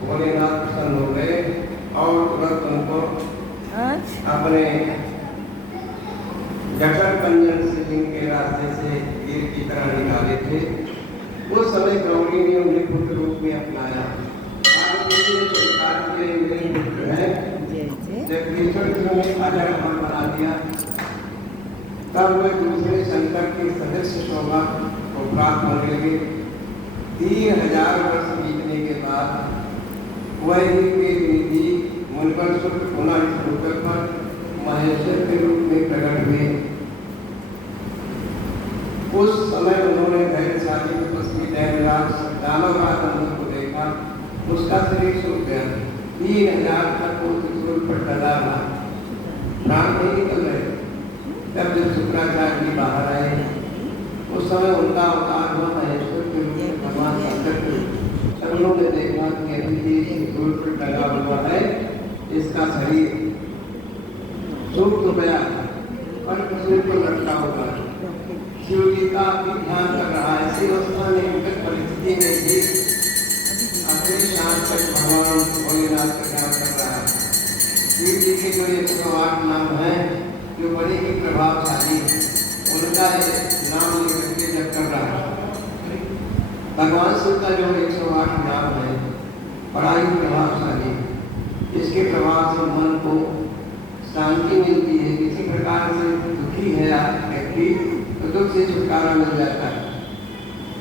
भोलेनाथ प्रसन्न हो गए और तुरंत उनको अपने जठर पंजन से जिनके रास्ते से वीर की तरह निकाले थे, उस समय गौरी ने उन्हें पुत्र रूप में अपनाया। पुत्र है जब ईश्वर ने अजर अमर बना दिया, तब वे दूसरे शंकर की सदस्य शोभा को प्राप्त होने लगे। 3000 वर्ष बीतने के बाद वही निधि मुनिवर शुक्र पुनः इस भूतल पर महेश्वर के रूप में प्रकट हुए। उस समय उन्होंने धैर्यशाली तपस्वी दैवराज दानवराज नंद को देखा। उसका शरीर सूख गया। 3000 तक वो त्रिशूल पर डला रहा, प्राण नहीं निकल रहे। तब जब शुक्राचार्य जी बाहर आए, उस समय उनका अवतार हुआ महेश्वर के रूप में भगवान शंकर के। सब लोगों ने देखा कि अभी ये त्रिशूल पर डला हुआ है, इसका शरीर सूख तो गया पर त्रिशूल पर लटका हुआ है। शिव जी का भी ध्यान कर रहा है। ऐसी अवस्था में विकट परिस्थिति में भी अपने शांत तक भगवान भोलेनाथ का ध्यान कर रहा है। शिव जी के जो 108 नाम है जो बड़े ही प्रभावशाली, उनका नाम लेकर के जप कर रहा है। भगवान शिव का जो 108 नाम है बड़ा ही प्रभावशाली, इसके प्रभाव से मन को शांति मिलती है। किसी प्रकार से दुखी है व्यक्ति तो दुख से छुटकारा मिल जाता है।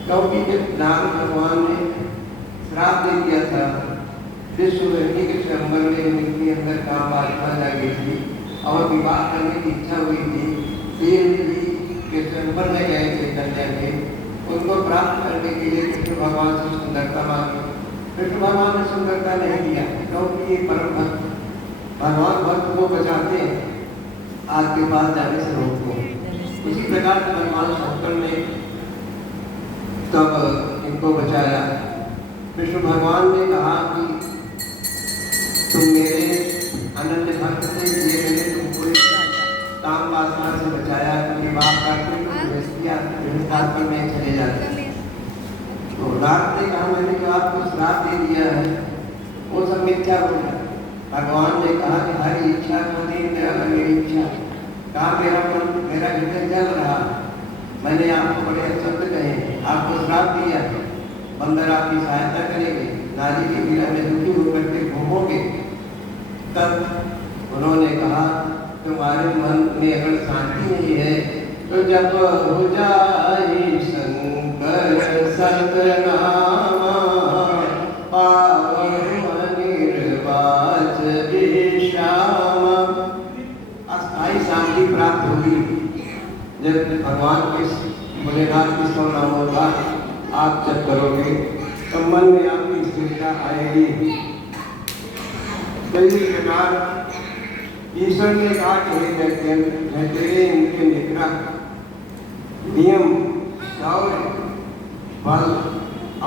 क्योंकि जब नारद भगवान ने श्राप दे दिया था विश्ववृद्धि के स्वयंवर में, उनके अंदर काम वासना जागी थी और विवाह करने की इच्छा हुई थी। के स्वयंवर में गए थे कन्या के, उनको प्राप्त करने के लिए कृष्ण भगवान से सुंदरता मांगी। कृष्ण भगवान ने सुंदरता नहीं दिया, क्योंकि ये परम भक्त भगवान भक्त को बचाते हैं, आपके पास जाने से रोकते हैं। इसी प्रकार भगवान शंकर ने तब इनको बचाया। विष्णु भगवान ने कहा कि तुम मेरे अनन्य भक्त थे, ये मैंने तुमको काम वासना से बचाया, विवाह करके पर में चले जाते। तो रात ने कहा मैंने जो आपको श्राप दे दिया है वो सब मिथ्या हो गया। भगवान ने कहा कि हर इच्छा को नहीं मेरा मेरी इच्छा, कहा मेरा हृदय जल रहा। मैंने आपको बड़े शब्द कहे, आपको श्राप दिया, बंदर आपकी सहायता करेंगे, नारी की पीड़ा में दुखी होकर के घूमोगे। तब उन्होंने कहा तुम्हारे मन में अगर शांति नहीं है तो जब हो जाए शंकर सतनामा पावन निर्वाच विश्रामा, अस्थायी शांति प्राप्त होगी। जब भगवान के भोलेनाथ के 100 नामों का आप जप करोगे तो मन में आपकी स्थिरता आएगी। कई प्रकार ईश्वर ने कहा कि तेरे इनके निग्रह नियम शौर्य बल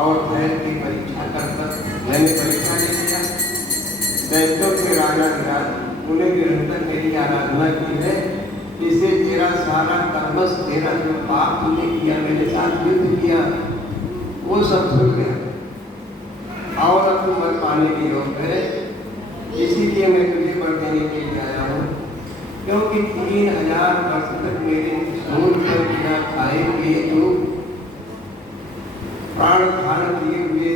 और धैर्य की परीक्षा करता मैंने परीक्षा ले लिया। दैत्यों के राजा विराट उन्हें निरंतर मेरी आराधना की है, इसे तेरा सारा कर्मस, तेरा जो पाप तुमने किया, मेरे साथ युद्ध किया, वो सब छूट गया और अब तुम वर पाने की योग है। इसीलिए मैं तुझे वर देने के लिए आया हूँ, क्योंकि 3000 वर्ष तक मेरे सूर पर बिना खाए पिए तो प्राण धारण किए हुए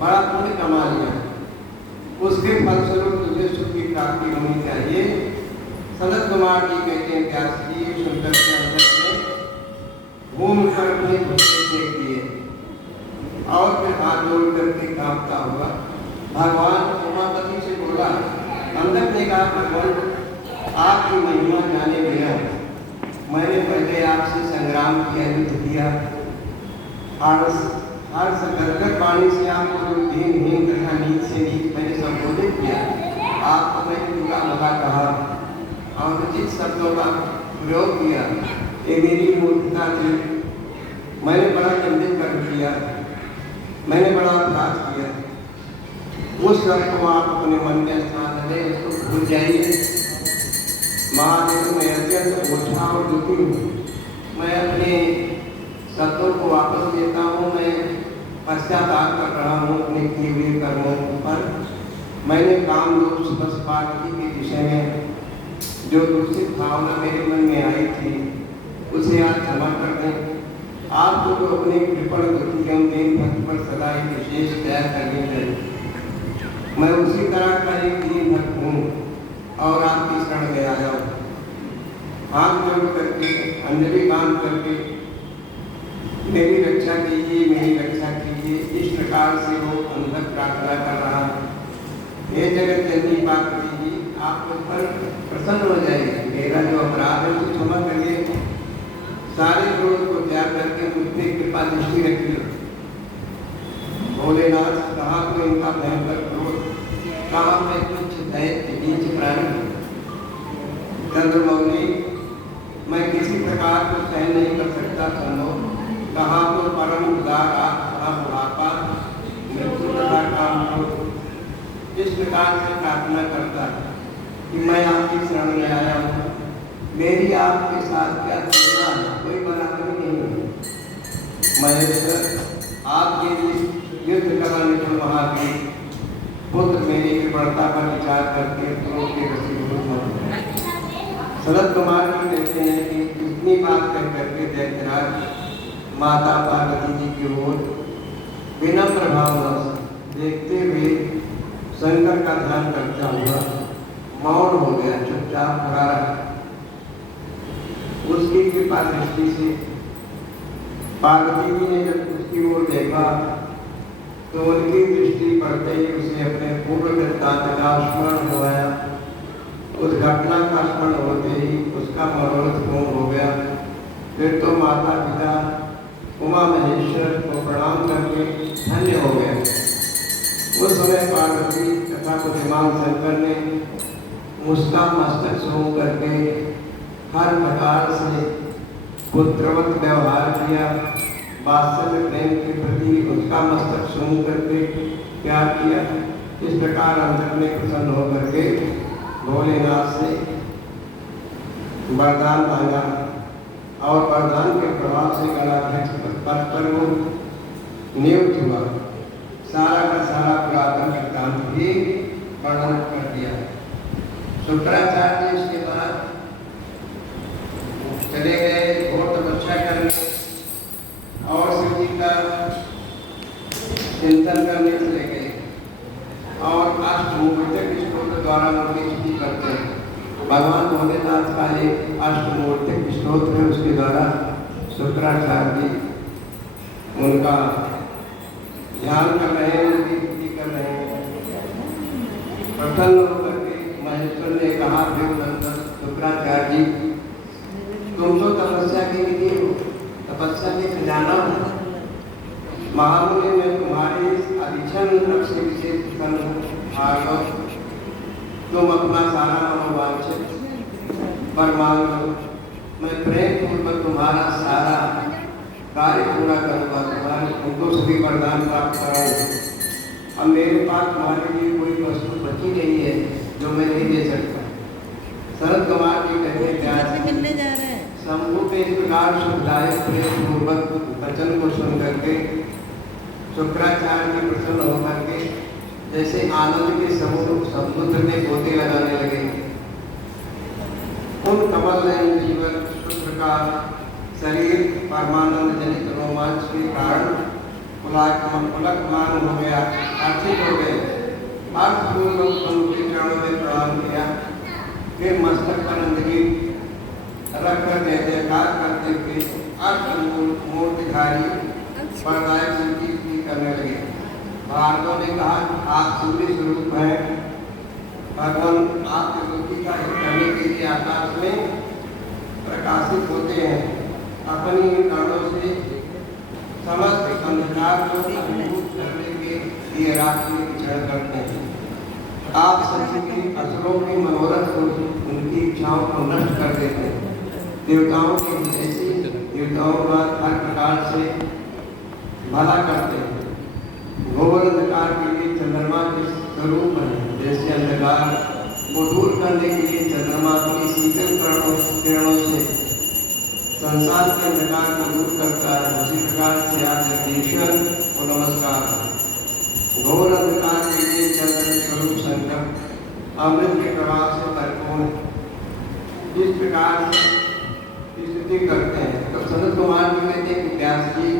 बड़ा पुण्य कमा लिया। उसके फलस्वरूप तुझे सुख की प्राप्ति होनी चाहिए। सनत कुमार जी कहते हैं व्यास जी सुनकर के अंदर से घूम कर अपने घुटने देख दिए और फिर हाथ जोड़ करके कांपता हुआ भगवान उमापति से बोला। अंदर ने कहा भगवान आपकी महिमा जाने गया, मैंने पहले आपसे संग्राम किया, युद्ध किया, हर सकर्कट वाणी से आपको जो दीन हीन तथा नीच से नीच मैंने संबोधित किया, आपको मैंने बुरा भला कहा और उचित शब्दों का प्रयोग किया। ये मेरी मूर्खता थी, मैंने बड़ा दंडित कर दिया, मैंने बड़ा अपराध किया। उस शब्द को आप अपने मन में स्थान दें, उसको भूल जाइए। महादेव मैं अत्यंत ओछा और दुखी हूँ, मैं अपने शब्दों को वापस लेता हूँ, मैं पश्चाताप कर रहा हूँ अपने किए हुए कर्मों पर। मैंने काम दोष बस पार्वती के विषय में जो दूषित भावना मेरे मन में आई थी उसे आज क्षमा कर दें। आपको तो अपने कृपण गति एवं देव भक्त पर सदा ही विशेष दया करनी चाहिए। मैं उसी तरह का एक दीन भक्त हूँ और आपकी शरण में आया हूँ। हाथ जोड़ करके अंजलि गान करके मेरी रक्षा कीजिए, मेरी रक्षा कीजिए, इस प्रकार से वो अंधक प्रार्थना कर रहा है। हे जगत जननी पार्वती जी, आप मुझ पर प्रसन्न हो जाइए, मेरा जो अपराध है उसे क्षमा करिए, सारे क्रोध को त्याग करके मुझ पर कृपा दृष्टि रखिए। भोलेनाथ, कहाँ को इनका भयंकर क्रोध, कहाँ में कुछ दैत्य नीच प्राणी। चंद्रमौली, मैं किसी प्रकार को सहन नहीं कर सकता संभव, कहाँ को परम उदार कहाँ बुढ़ापा मृत्यु तथा काम क्रोध। इस प्रकार से प्रार्थना करता है कि मैं आपकी शरण में आया हूँ, मेरी आपके साथ क्या तुलना है, कोई बराबरी नहीं है। महेश्वर, आपके लिए युद्ध करना निपुण महावीर पुत्र मेरी कृपणता पर विचार करके क्रोध के वशीभूत हो। शरद कुमार जी कहते हैं कि इतनी बात कह करके दैत्यराज माता पार्वती जी की ओर विनम्र भावना से देखते हुए शंकर का ध्यान करता हुआ मौन हो गया, चुपचाप खड़ा रहा। उसकी कृपा दृष्टि से पार्वती जी ने जब उसकी ओर देखा तो उनकी दृष्टि पड़ते ही उसे अपने पूर्व वृत्तांत का स्मरण हो गया। उस घटना का स्मरण होते ही उसका मनोरथ पूर्ण हो गया। फिर तो माता पिता उमा महेश्वर को प्रणाम करके धन्य हो गए। उस समय पार्वती तथा बुद्धिमान शंकर ने उसका मस्तक सूंघ करके हर प्रकार से पुत्रवत व्यवहार किया। वात्सल्य प्रेम के प्रति उसका मस्तक सूंघ करके प्यार किया। इस प्रकार अंदर में प्रसन्न होकर के भोलेनाथ से वरदान मांगा और वरदान के प्रभाव से गलाध्यक्ष पद पर वो नियुक्त हुआ। सारा का सारा पुरातन वृत्तांत भी वर्णन कर दिया। शुक्राचार्य इसके बाद चले गए घोर तपस्या करने और शिव जी का चिंतन करने चले गए और अष्टमूर्तिक स्तोत्र द्वारा उनकी स्तुति करते हैं। भगवान भोलेनाथ का एक अष्टमूर्तिक स्तोत्र है, उसके द्वारा शुक्राचार्य जी उनका ध्यान कर रहे हैं, उनकी स्तुति कर रहे हैं। प्रसन्न होकर के महेश्वर ने कहा, देवनंदन शुक्राचार्य जी, तुम तो तपस्या के लिए हो, तपस्या के खजाना हो। महामुनि में तुम्हारे अधिक्षण लक्ष्य से विशेष प्रसन्न, तुम अपना सारा मनोवांछित वर मांग लो, मैं प्रेम पूर्वक तुम्हारा सारा कार्य पूरा करूँगा, तुम्हारे तुमको सभी वरदान प्राप्त कराऊंगा। अब मेरे पास तुम्हारे लिए कोई वस्तु बची नहीं है जो मैं नहीं दे सकता। शरद कुमार जी कहते मिलने जा रहे हैं। शंभु के इस प्रकार सुखदायक प्रेम पूर्वक वचन को सुन करके शुक्राचार्य जी प्रसन्न होकर के जैसे आनंद के समुद्र में गोते लगाने लगे। उन कमल नयन जीवन शुक्र का शरीर परमानंद जनित रोमांच के कारण पुलकमान हो गया, आर्थिक हो गए। अर्थपूर्वक उनके चरणों में प्रणाम किया, फिर मस्तक पर अंजलि रखकर जय जयकार करते हुए अर्थमूर्तिधारी फलदायक संकीर्ति करने लगे। भार्गव ने कहा, आप सूर्य स्वरूप हैं, भगवान आपके बुद्धि का हित करने के लिए आकाश में प्रकाशित होते हैं। अपनी कर्णों से समस्त अंधकार को अनुभूत करने के लिए रात में विचरण करते हैं। आप सभी के असुरों के मनोरथ को, उनकी इच्छाओं को नष्ट कर देते हैं। देवताओं के विदेशी देवताओं का हर प्रकार से भला करते हैं। घोर अंधकार के लिए चंद्रमा के स्वरूप है, जैसे अंधकार को दूर करने के लिए चंद्रमा अपनी शीतल किरणों से संसार के अंधकार को दूर करता है, उसी प्रकार से आप जगदीश्वर को नमस्कार। घोर अंधकार के लिए चंद्र स्वरूप शंकर अमृत के प्रभाव से परिपूर्ण इस प्रकार से स्तुति करते हैं। तो सनत कुमार जी कहते हैं कि व्यास जी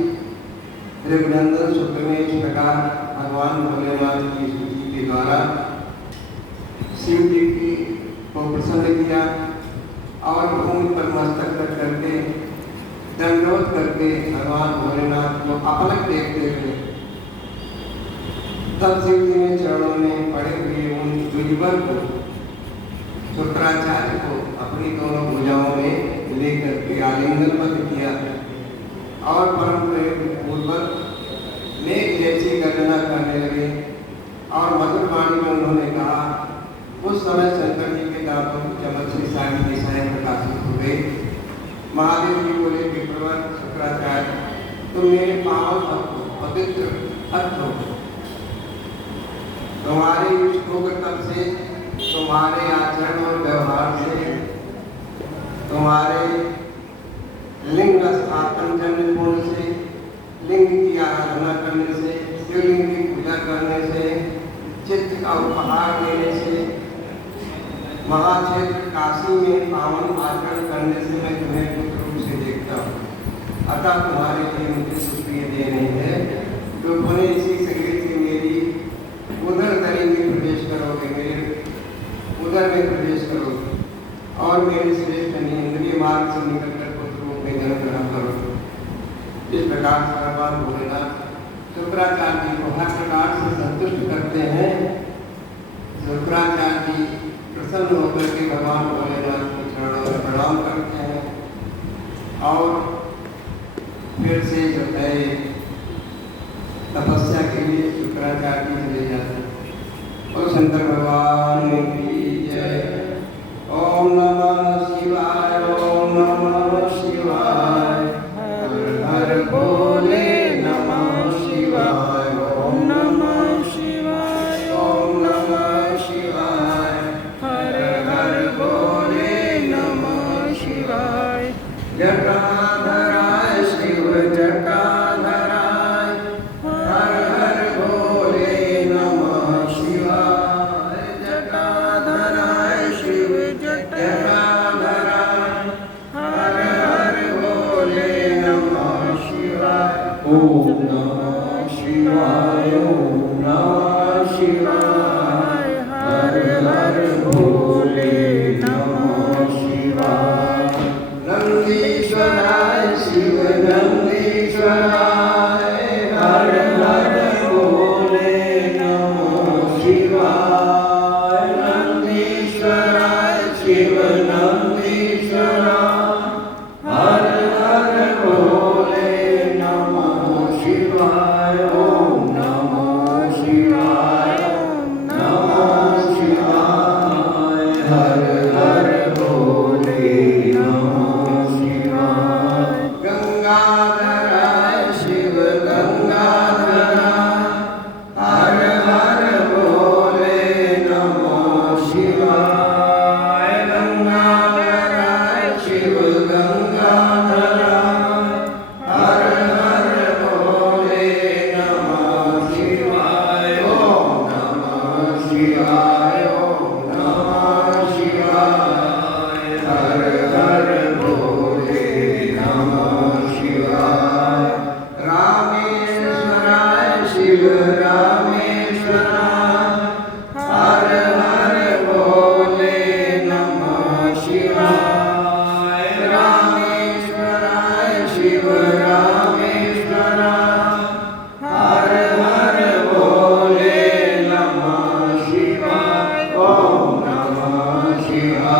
रघुनंदन शुक्र ने इस प्रकार भगवान भोलेनाथ की स्तुति के द्वारा शिव जी की को प्रसन्न किया और भूमि पर मस्तक रख करके दंडवत करके भगवान भोलेनाथ को अपलक देखते हुए तब शिव जी ने चरणों में पड़े हुए उन दुर्जर को शुक्राचार्य को अपनी दोनों भुजाओं में लेकर के आलिंगनबद्ध किया और परम प्रेम पूर्वक मेघ जैसी गर्जना करने लगे और मधुर वाणी में उन्होंने कहा। उस समय शंकर जी के दांतों की चमक से सारी दिशाएं प्रकाशित हो गई। महादेव जी बोले कि प्रवर शुक्राचार्य तुम मेरे पावन पवित्र अर्थ हो, तुम्हारे तब से तुम्हारे आचरण और व्यवहार से तुम्हारे लिंग स्थापन जन्म पूर्ण से लिंग की आराधना करने से शिवलिंग की पूजा करने से चित्त का उपहार देने से महाक्षेत्र काशी में पावन आचरण करने से मैं तुम्हें पुत्र रूप से देखता हूँ। अतः तुम्हारे लिए मुझे सुप्रिय देने है तो पुणे इसी शरीर से मेरी उधर तरी में प्रवेश करोगे, मेरे उधर में प्रवेश करोगे और मेरे श्रेष्ठ इंद्रिय मार्ग से निकलकर पुत्र रूप में जन्म ग्रहण करोगे। इस प्रकार से भगवान भोलेनाथ शुक्राचार्य जी को हर प्रकार से संतुष्ट करते हैं। शुक्राचार्य जी प्रसन्न होकर के भगवान भोलेनाथ के चरणों में प्रणाम करते हैं और फिर से जो है तपस्या के लिए शुक्राचार्य जी चले जाते हैं। और शंकर भगवान की जय। ओम नमः शिवाय, ओम नमः शिवाय, हर हर भोले नमः शिवाय, ओम नमः शिवाय, ओम नमः शिवाय, हर हर भोले नमः शिवाय। जटाधराय शिव जटाधराय, हर हर भोले नमः शिवाय। जटाधराय शिव जटाधराय, हर हर भोले नमः शिवाय। ओम नमः शिवाय, ओम नमः शिवाय, हर हर भोले नमः शिवाय। नंदीश्वराय शिव नंदीश्वराय, हर हर भोले नमः शिवाय। नंदीश्वराय शिव नंदीश्वराय, हर हर भोले नमः शिवाय। ओम नमः शिवाय, ओम नमः शिवाय, हर हर भोले नमः शिवाय। गंगाधराय शिव गंगाधराय, हर हर भोले नमः शिवाय। गंगाधराय शिव गंगाधराय, हर हर भोले नमः शिवाय। ओम नमः शिवाय, ओम नमः शिवाय, हर हर भोले नमः शिवाय। रामेश्वराय शिव रामेश्वराय, हर हर भोले नमः शिवाय। रामेश्वराय शिव रामेश्वराय, हर हर भोले नमः शिवाय। ओम नमः शिवाय।